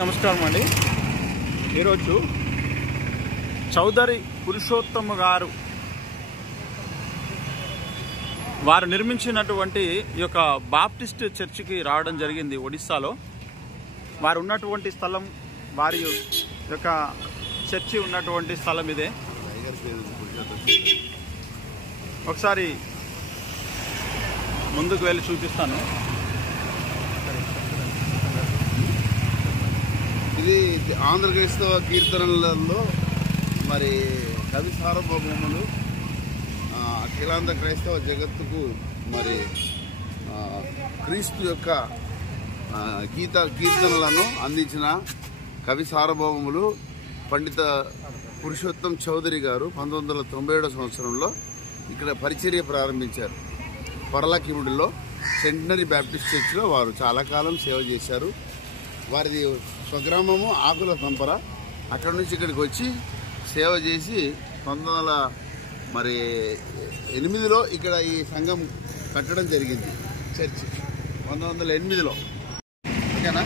నమస్కారం అండి. ఈరోజు చౌదరి పురుషోత్తమ గారు వారు నిర్మించినటువంటి ఈ యొక్క బాప్టిస్ట్ చర్చికి రావడం జరిగింది ఒడిస్సాలో. వారు ఉన్నటువంటి స్థలం, వారి యొక్క చర్చి ఉన్నటువంటి స్థలం ఇదే. ఒకసారి ముందుకు వెళ్ళి చూపిస్తాను. ఇది ఆంధ్ర క్రైస్తవ కీర్తనలలో మరి కవి సార్వభౌములు అఖిలాంధ్ర క్రైస్తవ జగత్తుకు మరి క్రీస్తు యొక్క కీర్తనలను అందించిన కవి సార్వభౌములు పండిత పురుషోత్తం చౌదరి గారు 1997 సంవత్సరంలో ఇక్కడ పరిచర్య ప్రారంభించారు. పర్లాకిముడిలో సెంటనరీ బ్యాప్టిస్ట్ చర్చిలో వారు చాలా కాలం సేవ చేశారు. వారిది స్వగ్రామము ఆకుల తంపర. అక్కడి నుంచి ఇక్కడికి వచ్చి సేవ చేసి 1908లో ఇక్కడ ఈ సంఘం కట్టడం జరిగింది. చర్చి 1908లో. ఓకేనా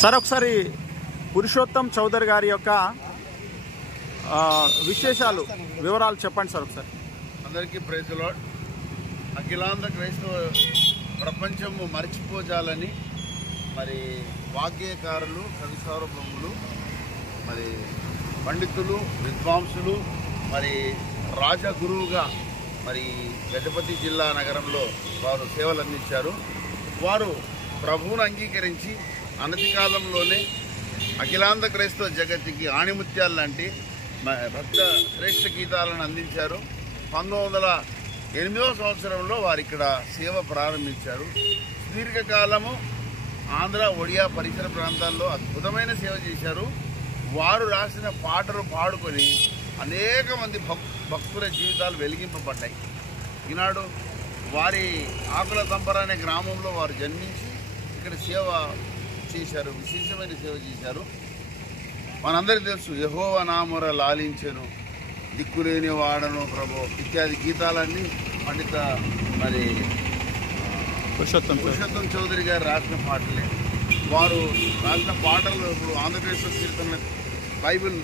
సార్, ఒకసారి పురుషోత్తం చౌదరి గారి యొక్క విశేషాలు, వివరాలు చెప్పండి సార్ ఒకసారి. అందరికీ ప్రైజ్ ది లార్డ్. అఖిలాంధ్ర క్రైస్తవ ప్రపంచము మర్చిపోజాలని మరి వాగ్గేయకారులు, కవి సార్వభౌములు, మరి పండితులు, విద్వాంసులు, మరి రాజగురువుగా మరి గజపతి జిల్లా నగరంలో వారు సేవలు అందించారు. వారు ప్రభువును అంగీకరించి అనతి కాలంలోనే అఖిలాంధ్ర క్రైస్తవ జగత్తుకి ఆణిముత్యాలు లాంటి భక్త శ్రేష్ఠ గీతాలను అందించారు. 1908వ సంవత్సరంలో వారు ఇక్కడ సేవ ప్రారంభించారు. దీర్ఘకాలము ఆంధ్ర, ఒడియా పరిసర ప్రాంతాల్లో అద్భుతమైన సేవ చేశారు. వారు రాసిన పాటలు పాడుకొని అనేక మంది భక్తుల జీవితాలు వెలిగింపబడ్డాయి. ఈనాడు వారి ఆకుల తంపర అనే గ్రామంలో వారు జన్మించి ఇక్కడ సేవ చేశారు, విశేషమైన సేవ చేశారు. మనందరికీ తెలుసు, యెహోవా నా మొర లాలించెను, దిక్కులేని వాడను ప్రభు ఇత్యాది గీతాలన్నీ పండిత మరి పురుషోత్తం చౌదరి గారు రాసిన పాటలే. వారు రాసిన పాటలు ఇప్పుడు ఆంధ్రప్రదేశ్ కీర్తన బైబిల్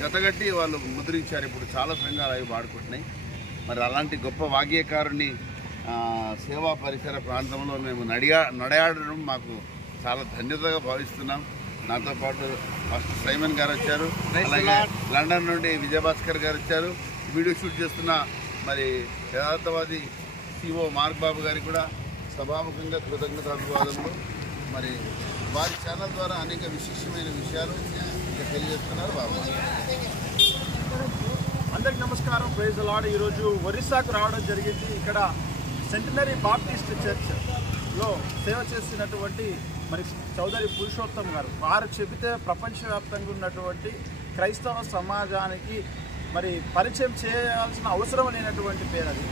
జతగట్టి వాళ్ళు ముద్రించారు. ఇప్పుడు చాలా సంఘాలు అవి వాడుకుంటున్నాయి. మరి అలాంటి గొప్ప వాగ్గేయకారుని సేవా పరిసర ప్రాంతంలో మేము నడయాడడం మాకు చాలా ధన్యతగా భావిస్తున్నాం. నాతో పాటు ఫస్ట్ సైమన్ గారు వచ్చారు, అలాగే లండన్ నుండి విజయభాస్కర్ గారు వచ్చారు. వీడియో షూట్ చేస్తున్న మరి యథార్థవాది సిఓ మార్క్ బాబు గారికి కూడా సభాముఖంగా కృతజ్ఞతాభివాదములు. మరి వారి ఛానల్ ద్వారా అనేక విశేషమైన విషయాలు ఇంకా తెలియజేస్తున్నారు. బాబు అందరికి నమస్కారం, ప్రైజ్ ది లార్డ్. ఈరోజు ఒరిస్సాకు రావడం జరిగింది. ఇక్కడ సెంటనరీ బాప్టిస్ట్ చర్చ్లో సేవ చేసినటువంటి మరి చౌదరి పురుషోత్తం గారు, వారు చెబితే ప్రపంచవ్యాప్తంగా ఉన్నటువంటి క్రైస్తవ సమాజానికి మరి పరిచయం చేయాల్సిన అవసరం లేనటువంటి పేరు అది.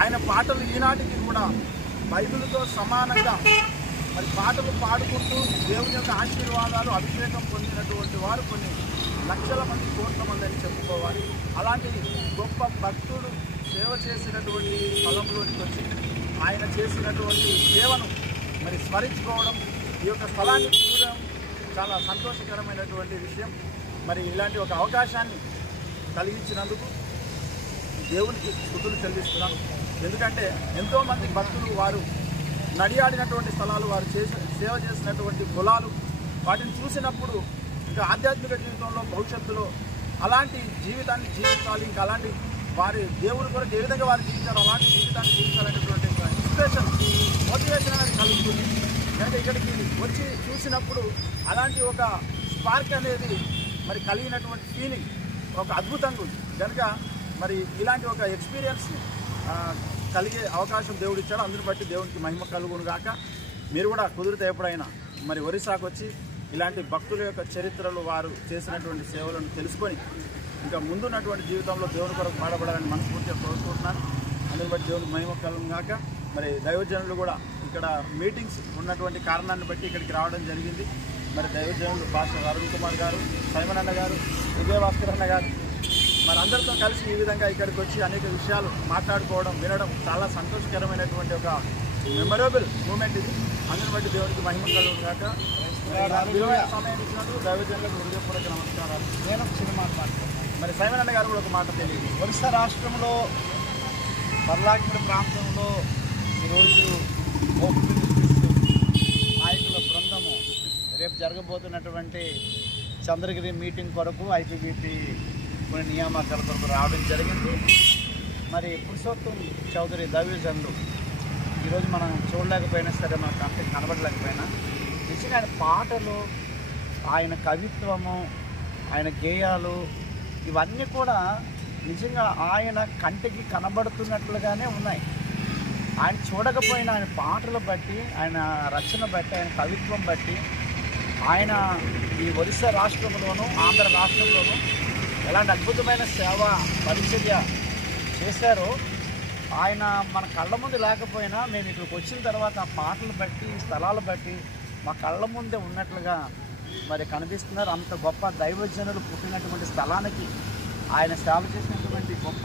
ఆయన పాటలు ఈనాటికి కూడా బైబిల్తో సమానంగా మరి పాటలు పాడుకుంటూ దేవుని యొక్క ఆశీర్వాదాలు, అభిషేకం పొందినటువంటి వారు కొన్ని లక్షల మంది, కోట్ల మంది అని చెప్పుకోవాలి. అలాంటి గొప్ప భక్తుడు సేవ చేసినటువంటి స్థలంలోనికి వచ్చి ఆయన చేసినటువంటి సేవను మరి స్మరించుకోవడం, ఈ యొక్క స్థలాన్ని చూడడం చాలా సంతోషకరమైనటువంటి విషయం. మరి ఇలాంటి ఒక అవకాశాన్ని కలిగించినందుకు దేవునికి స్తుతులు చెల్లిస్తున్నాం. ఎందుకంటే ఎంతోమంది భక్తులు వారు నడియాడినటువంటి స్థలాలు, వారు సేవ చేసినటువంటి పొలాలు, వాటిని చూసినప్పుడు ఇంకా ఆధ్యాత్మిక జీవితంలో భవిష్యత్తులో అలాంటి జీవితాన్ని జీవించాలి, ఇంకా అలాంటి వారి దేవుడి కొరకు ఏ విధంగా వారు జీవించాలో అలాంటి జీవితాన్ని జీవించాలనేటువంటి ఇన్స్పిరేషన్, మోటివేషన్ అనేది కలుగుతుంది. కనుక ఇక్కడికి వచ్చి చూసినప్పుడు అలాంటి ఒక స్పార్క్ అనేది మరి కలిగినటువంటి ఫీలింగ్ ఒక అద్భుతంగా ఉంది. కనుక మరి ఇలాంటి ఒక ఎక్స్పీరియన్స్ని కలిగే అవకాశం దేవుడు ఇచ్చాడు. అందుని బట్టి దేవునికి మహిమ కలుగును గాక. మీరు కూడా కుదిరితే ఎప్పుడైనా మరి ఒరిస్సాకు వచ్చి ఇలాంటి భక్తుల యొక్క చరిత్రలు, వారు చేసినటువంటి సేవలను తెలుసుకొని ఇంకా ముందున్నటువంటి జీవితంలో దేవుని కొరకు పాడబడాలని మనస్ఫూర్తిగా కోరుకుంటున్నాను. అందుని బట్టి దేవునికి మహిమ కలుగును గాక. మరి దైవజనులు కూడా ఇక్కడ మీటింగ్స్ ఉన్నటువంటి కారణాన్ని బట్టి ఇక్కడికి రావడం జరిగింది. మరి దైవజనులు పాస్టర్ అరుణ్ కుమార్ గారు, సైమన్ అన్న గారు, విజయభాస్కర్ అన్న గారు మరి అందరితో కలిసి ఈ విధంగా ఇక్కడికి వచ్చి అనేక విషయాలు మాట్లాడుకోవడం, వినడం చాలా సంతోషకరమైనటువంటి ఒక మెమరబుల్ మూమెంట్ ఇది. అందుని బట్టి దేవుడికి మహిమ కలుగును గాక. విలువైన సమయం ఇచ్చినందుకు దైవజనులకు హృదయపూర్వక నమస్కారాలు. నేను ఒక చిన్న మాట మాట్లాడుతున్నాను. మరి సైమన్ అన్న గారు కూడా ఒక మాట తెలియదు. ఒరిస్సా రాష్ట్రంలో పర్లాకిడి ప్రాంతంలో ఈరోజు హోప్ మినిస్ట్రీస్ నాయకుల బృందము రేపు జరగబోతున్నటువంటి చంద్రగిరి మీటింగ్ కొరకు ఐపీబీపీ కొన్ని నియామకాల కొరకు రావడం జరిగింది. మరి పురుషోత్తం చౌదరి దైవజనులు ఈరోజు మనం చూడలేకపోయినా సరే, మన కంటికి కనబడలేకపోయినా నిజంగా ఆయన పాటలు, ఆయన కవిత్వము, ఆయన గేయాలు ఇవన్నీ కూడా నిజంగా ఆయన కంటికి కనబడుతున్నట్లుగానే ఉన్నాయి. ఆయన చూడకపోయినా ఆయన పాటలు బట్టి, ఆయన రచన బట్టి, ఆయన కవిత్వం బట్టి ఆయన ఈ ఒరిస్సా రాష్ట్రంలోనూ ఆంధ్ర రాష్ట్రంలోనూ ఎలాంటి అద్భుతమైన సేవ పరిచర్య చేశారో ఆయన మన కళ్ళ ముందు లేకపోయినా మేము ఇక్కడికి వచ్చిన తర్వాత ఆ పాటలు బట్టి, స్థలాలు బట్టి మా కళ్ళ ముందే ఉన్నట్లుగా మరి కనిపిస్తున్నారు. అంత గొప్ప దైవజనులు పుట్టినటువంటి స్థలానికి ఆయన సేవ చేసినటువంటి గొప్ప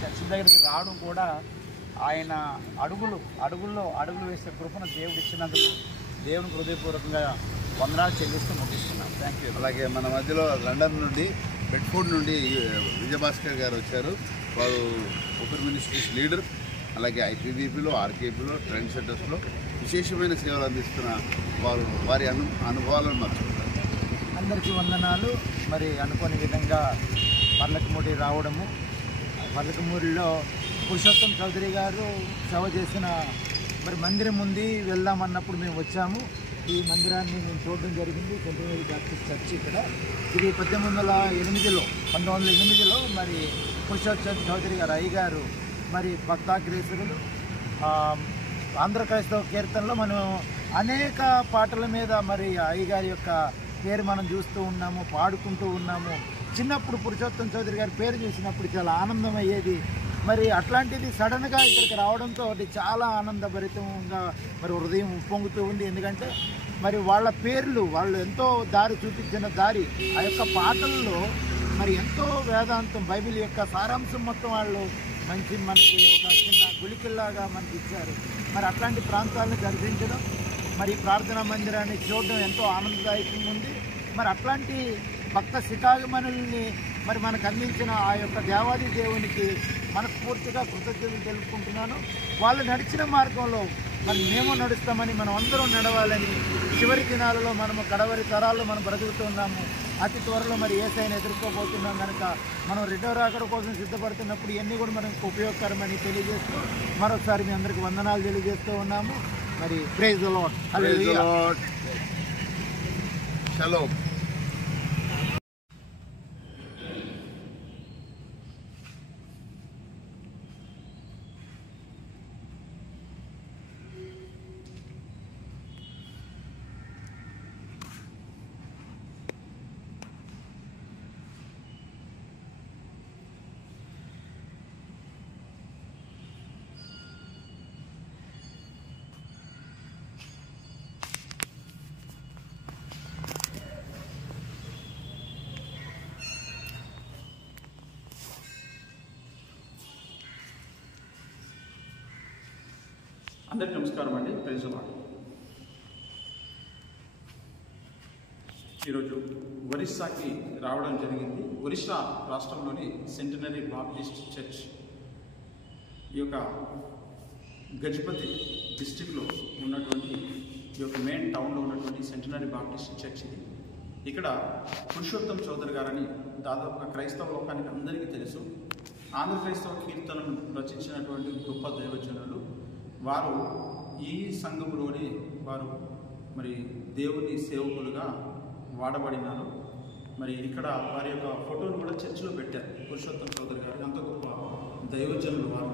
చర్చ దగ్గరికి రావడం కూడా ఆయన అడుగులు వేసే కృపను దేవుడు ఇచ్చినందుకు దేవుని హృదయపూర్వకంగా వందనాలు చెల్లిస్తూ ముగిస్తున్నాం. Thank you. అలాగే మన మధ్యలో లండన్ నుండి, బెడ్ఫోర్డ్ నుండి విజయభాస్కర్ గారు వచ్చారు. వారు ఓపెన్ మినిస్ట్రీస్ లీడర్, అలాగే ఐపీబీపీలో, ఆర్కేపీలో, ట్రెండ్ సెంటర్స్లో విశేషమైన సేవలు అందిస్తున్న వారు. వారి అనుభవాలను మర్చిపోతారు. అందరికీ వందనాలు. మరి అనుకోని విధంగా పర్లకమూడి రావడము, పర్లకమూడిలో పురుషోత్తం చౌదరి గారు సేవ చేసిన మరి మందిరం ఉంది, వెళ్దామన్నప్పుడు మేము వచ్చాము. ఈ మందిరాన్ని మేము చూడడం జరిగింది. సెంటినరీ బాప్టిస్ట్ చర్చ్ ఇక్కడ. ఇది 1908లో మరి పురుషోత్తం చౌదరి గారు అయ్యగారు మరి భక్తాగ్రేసరులు. ఆంధ్ర క్రైస్తవ కీర్తనలో మనం అనేక పాటల మీద మరి అయ్యగారి యొక్క పేరు మనం చూస్తూ ఉన్నాము, పాడుకుంటూ ఉన్నాము. చిన్నప్పుడు పురుషోత్తం చౌదరి గారి పేరు చూసినప్పుడు చాలా ఆనందం అయ్యేది. మరి అట్లాంటిది సడన్గా ఇక్కడికి రావడంతో అది చాలా ఆనందభరితంగా మరి హృదయం ఉప్పొంగుతూ ఉంది. ఎందుకంటే మరి వాళ్ళ పేర్లు, వాళ్ళు ఎంతో దారి చూపించిన దారి, ఆ యొక్క పాటల్లో మరి ఎంతో వేదాంతం, బైబిల్ యొక్క సారాంశం మొత్తం వాళ్ళు మనకి ఒక చిన్న గుళికల్లాగా మనకి ఇచ్చారు. మరి అట్లాంటి ప్రాంతాలను దర్శించడం, మరి ప్రార్థనా మందిరాన్ని చూడడం ఎంతో ఆనందదాయకంగా ఉంది. మరి అట్లాంటి భక్త శిఖాగమనుల్ని మరి మనకు అందించిన ఆ యొక్క దేవాది దేవునికి మనస్ఫూర్తిగా కృతజ్ఞతలు తెలుపుకుంటున్నాను. వాళ్ళు నడిచిన మార్గంలో మరి మేము నడుస్తామని, మనం అందరం నడవాలని, చివరి దినాలలో మనము కడవరి తరాల్లో మనం బ్రతుకుతున్నాము. అతి త్వరలో మరి యేసయ్యను ఎదుర్కోబోతున్నాం కనుక మనం రెండో రాకడ కోసం సిద్ధపడుతున్నప్పుడు ఇవన్నీ కూడా మనకు ఉపయోగకరమని తెలియజేస్తూ మరొకసారి మీ అందరికీ వందనాలు తెలియజేస్తూ ఉన్నాము. మరి praise the Lord. Hallelujah. Shalom. అందరికీ నమస్కారం అండి. Praise the Lord. ఈరోజు ఒరిస్సాకి రావడం జరిగింది. ఒరిస్సా రాష్ట్రంలోని సెంటినరీ బాప్టిస్ట్ చర్చ్, ఈ యొక్క గజపతి డిస్టిక్లో ఉన్నటువంటి ఈ యొక్క మెయిన్ టౌన్లో ఉన్నటువంటి సెంటినరీ బాప్టిస్ట్ చర్చ్ ఇది. ఇక్కడ పురుషోత్తం చౌదరి గారని దాదాపుగా క్రైస్తవ లోకానికి అందరికీ తెలుసు. ఆంధ్ర క్రైస్తవ కీర్తనను రచించినటువంటి గొప్ప దైవజనులు వారు. ఈ సంఘంలోనే వారు మరి దేవుని సేవకులుగా వాడబడినారు. మరి ఇక్కడ వారి యొక్క ఫోటోలు కూడా చర్చిలో పెట్టారు. పురుషోత్తం చౌదరి గారు అంత గొప్ప దైవజనులు వారు.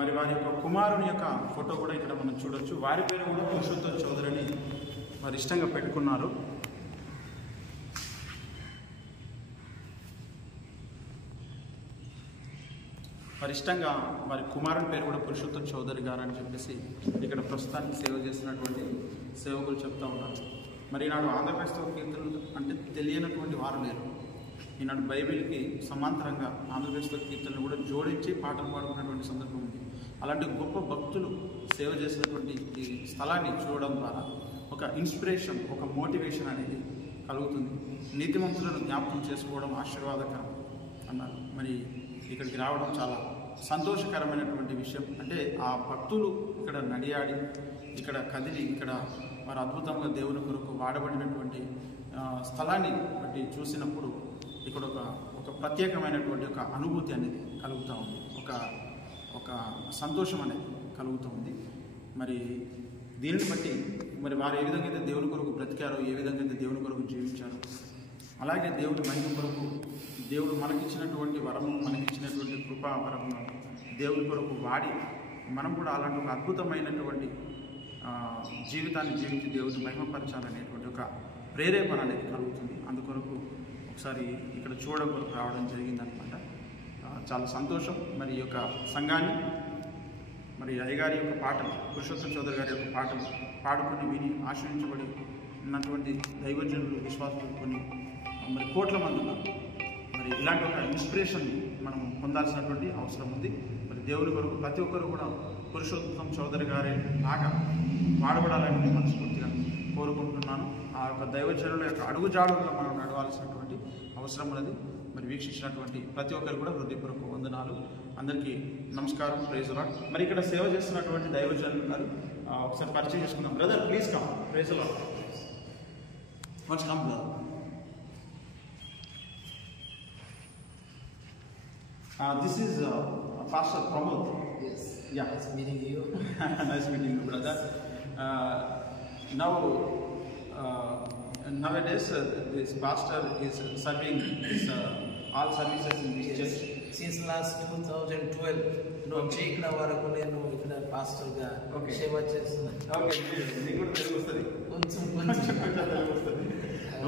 మరి వారి యొక్క కుమారుని యొక్క ఫోటో కూడా ఇక్కడ మనం చూడొచ్చు. వారి పేరు కూడా పురుషోత్తం చౌదరి అని వారు ఇష్టంగా పెట్టుకున్నారు. వారి ఇష్టంగా వారి కుమారుని పేరు కూడా పురుషోత్తం చౌదరి గారు అని చెప్పేసి ఇక్కడ ప్రస్తుతానికి సేవ చేస్తున్నటువంటి సేవకులు చెప్తూ ఉన్నారు. మరి ఈనాడు ఆంధ్ర క్రైస్తవ కీర్తనలు అంటే తెలియనటువంటి వారు లేరు. ఈనాడు బైబిల్కి సమాంతరంగా ఆంధ్ర క్రైస్తవ కీర్తనలు కూడా జోడించి పాటలు పాడుకున్నటువంటి సందర్భం ఉంది. అలాంటి గొప్ప భక్తులు సేవ చేసినటువంటి ఈ స్థలాన్ని చూడడం ద్వారా ఒక ఇన్స్పిరేషన్, ఒక మోటివేషన్ అనేది కలుగుతుంది. నీతిమంతులను జ్ఞాపకం చేసుకోవడం ఆశీర్వాదకరం అన్నారు. మరి ఇక్కడికి రావడం చాలా సంతోషకరమైనటువంటి విషయం. అంటే ఆ భక్తులు ఇక్కడ నడియాడి, ఇక్కడ కదిలి, ఇక్కడ వారు అద్భుతంగా దేవుని కొరకు వాడబడినటువంటి స్థలాన్ని బట్టి చూసినప్పుడు ఇక్కడ ఒక ప్రత్యేకమైనటువంటి ఒక అనుభూతి అనేది కలుగుతూ ఉంది, ఒక సంతోషం అనేది కలుగుతూ ఉంది. మరి దీనిని బట్టి మరి వారు ఏ విధంగా అయితే దేవుని కొరకు బ్రతికారో, ఏ విధంగా అయితే దేవుని కొరకు జీవించారో, అలాగే దేవుని మహిమ కొరకు దేవుడు మనకిచ్చినటువంటి వరము, మనకిచ్చినటువంటి కృపా వరము దేవుని కొరకు వాడి మనం కూడా అలాంటి ఒక అద్భుతమైనటువంటి జీవితాన్ని జీవించి దేవుని మహిమపరచాలనేటువంటి ఒక ప్రేరేపణ అనేది కలుగుతుంది. అందుకొరకు ఒకసారి ఇక్కడ చూడకొరకు రావడం జరిగిందనమాట. చాలా సంతోషం. మరి ఈ యొక్క సంఘాన్ని మరి అయ్యగారి యొక్క పాటలు, పురుషోత్తం చౌదరి గారి యొక్క పాటలు పాడుకొని విని ఆశ్రయించబడి ఉన్నటువంటి దైవజనులు, విశ్వాసులు కొన్ని మరి కోట్ల మంది ఉన్నారు. మరి ఇలాంటి ఒక ఇన్స్పిరేషన్ మనం పొందాల్సినటువంటి అవసరం ఉంది. మరి దేవుని కొరకు ప్రతి ఒక్కరు కూడా పురుషోత్తం చౌదరి గారి లాగా వాడబడాలని మనస్ఫూర్తిగా కోరుకుంటున్నాను. ఆ యొక్క దైవజనుల యొక్క అడుగుజాడుల్లో మనం నడవాల్సినటువంటి అవసరం ఉన్నది. మరి వీక్షించినటువంటి ప్రతి ఒక్కరు కూడా హృదయపూర్వక వందనాలు. అందరికీ నమస్కారం. Praise the Lord. మరి ఇక్కడ సేవ చేస్తున్నటువంటి దైవజనులు ఉన్నారు, ఒకసారి పరిచయం చేసుకుందాం. Brother please come. Praise the Lord. Once come brother. This is Pastor Pramod. Yes. Yeah. Nice meeting you. Nice meeting you, brother. Now, nowadays, this pastor is serving all services in this church. Since last 2012, ఇక్కడ వరకు నేను ఇక్కడ pastor గా సేవ చేస్తున్నాను. Okay, మీకు కూడా తెలుగు వస్తుంది? కొంచెం తెలుగు వస్తుంది.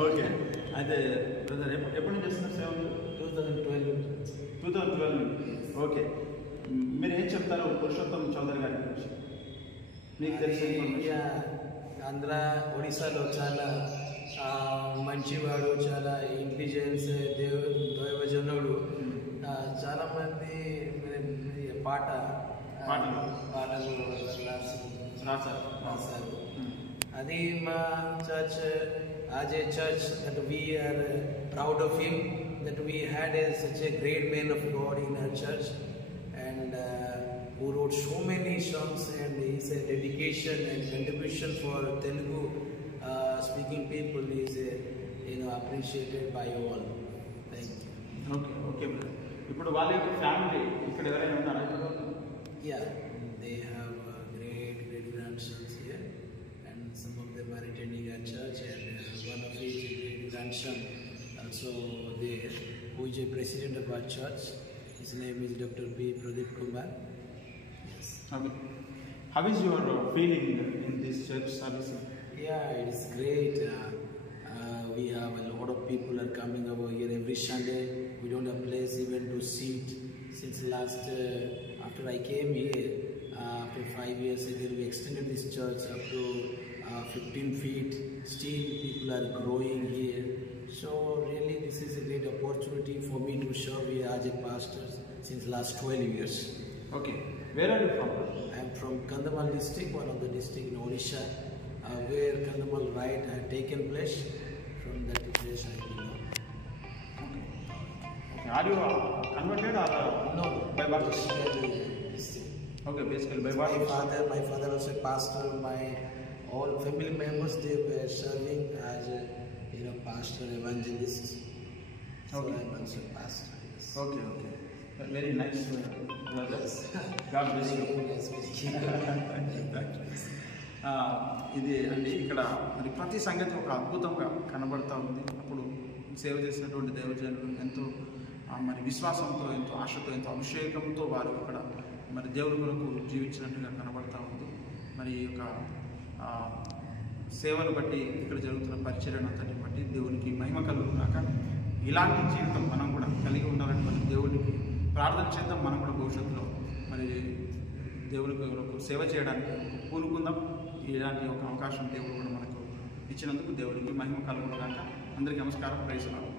ఓకే, అయితే బ్రదర్ ఎప్పటి నుంచి చేస్తున్నారు సేవ? 2012 నుండి. ఓకే, మీరు ఏం చెప్తారు పురుషోత్తం చౌదరి గారి గురించి? మీకు తెలిసి ఆంధ్ర, ఒడిశాలో చాలా మంచివాడు, చాలా ఇంటెలిజెన్స్, దైవజనుడు. చాలా మంది పాటలు రాశారు. అది మా church, as a church, that we are proud of him, that we had such a great man of God in our church, and who wrote so many songs, and his dedication and contribution for Telugu speaking people is appreciated by all. Thank you. Okay brother. ఇప్పుడు వాళ్ళ యొక్క family ఇక్కడ ఎవరైనా ఉన్నారా? Yeah, they have great grandsons here, and some of them are attending our church, and one of his great grandson also there, who is a president of our church. His name is Dr. B. Pradeep Kumar. Yes. Okay. How is your feeling in this church service? Yeah, it's great. We have a lot of people are coming over here every Sunday. We don't have place even to sit. Since last, after I came here, after 5 years ago, we extended this church up to 15 feet. Still, people are growing here. So, really, this is a great opportunity for me to serve here as a pastor since last 12 years. Okay. Where are you from? I am from Kandhamal district, one of the district in Odisha, where Kandhamal riot had taken place. From that place I belong. Okay. Are you converted or No, by birth? district. Okay, basically by birth. My father was a pastor. My all family members, they were serving as a pastor, evangelist. So Okay. I'm also a pastor. Yes. Okay. Very nice, brothers. God bless you. ఇది అండి ఇక్కడ మరి ప్రతి సంగతి ఒక అద్భుతంగా కనబడతా ఉంది. అప్పుడు సేవ చేసినటువంటి దైవజనులు ఎంతో మరి విశ్వాసంతో, ఎంతో ఆశతో, ఎంతో అభిషేకంతో వారు ఇక్కడ మరి దేవుడి కొరకు జీవించినట్టుగా కనబడతా ఉంది. మరి ఈ యొక్క సేవను బట్టి ఇక్కడ జరుగుతున్న పరిచర్యనంతటిని బట్టి దేవునికి మహిమ కలుగునాక ఇలాంటి జీవితం మనం కూడా కలిగి ఉండాలని మనం దేవుడికి ప్రార్థన చేద్దాం. మనం కూడా భవిష్యత్తులో మరి దేవుని కొరకు సేవ చేయడానికి పూనుకుందాం. ఇలాంటి ఒక అవకాశం దేవుడు కూడా మనకు ఇచ్చినందుకు దేవుడికి మహిమ కలుగునాక. అందరికీ నమస్కారం. Praise the lord.